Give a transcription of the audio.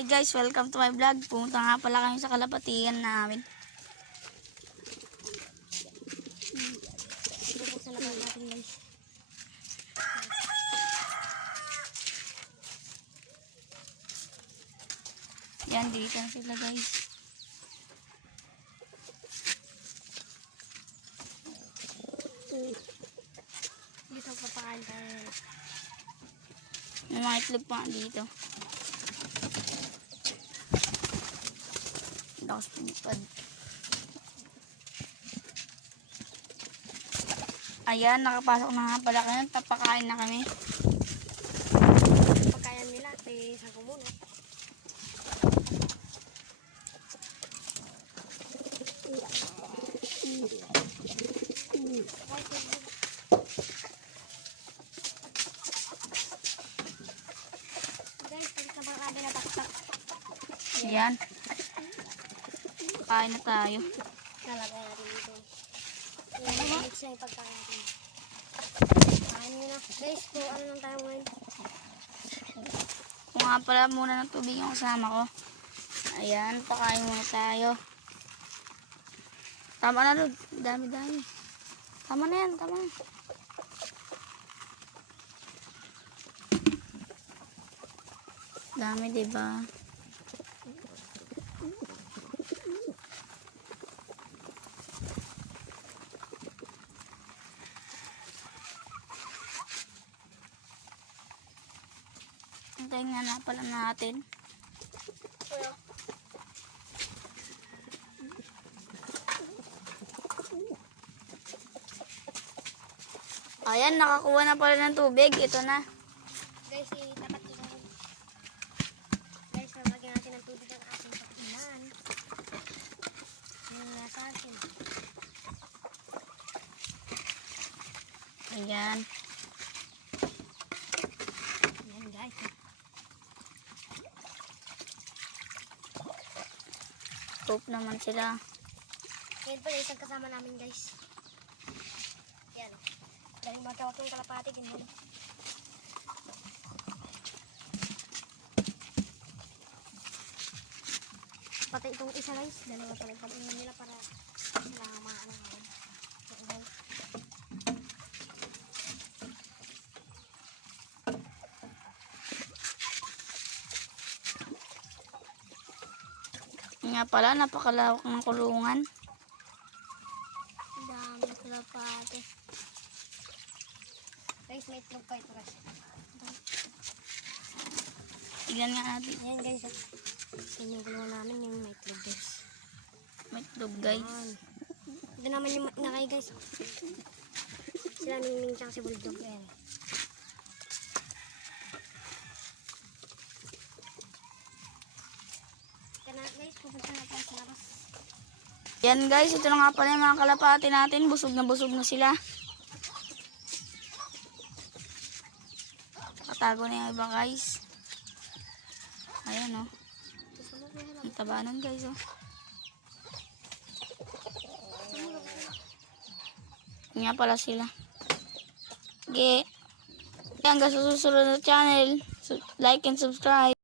Hi guys, welcome to my vlog. Pumunta nga pala kami sa kalapatian namin. Dito sa labas natin guys. Yan, dito na sila guys. Dito papakain tayo. May mga itlog pa dito. Lakas pumipad. Ayan, nakapasok na nga pala kayo. Tapakain na kami. Pagkain nila, isang ko muna. Guys, palit na baka na taktak. Ayan. Kain na tayo. Lalagay natin dito. Mix na yung pagkain natin. Kain nyo na. Guys, kung ano lang tayo ngayon. Kung nga pala muna ng tubig yung kasama ko. Ayan, pakain muna tayo. Tama na Lord. Dami-dami. Tama na yan, tama na. Dami, diba? Hintayin nga na pala natin. Ayan, nakakuha na pala ng tubig. Ito na. Guys, dapat dito. Guys, lalagyan natin ng tubig ang ating pakinan. Yung nasa atin. Ayan. Ayan guys. Hope naman sila. Ayan pala isang kasama namin guys. Ayan. Dahil magkawak yung kalapati. Ganyan. Pati itong isa guys. Dalawa pala pag-inom nila para sila maano ngayon. Ayan. Nga pala, napakalawak ng kulungan. Dami kalapati. Guys, may itlog pa ito guys. Tignan nga natin. Ayan guys. Yan yung kulungan namin yung may itlog guys. May itlog guys. Ayan. Ito naman yung nakay guys. Sila Mingming tsaka si Bulldog. Ayan. Ito na guys, pupunta na tayo sa labas. Yan guys, ito na nga pala yung mga kalapati natin. Busog na sila. Katago na yung iba guys. Ayan o. Ang taba nun guys o. Nga pala sila. Okay. Hanggang sa susunod na channel. Like and subscribe.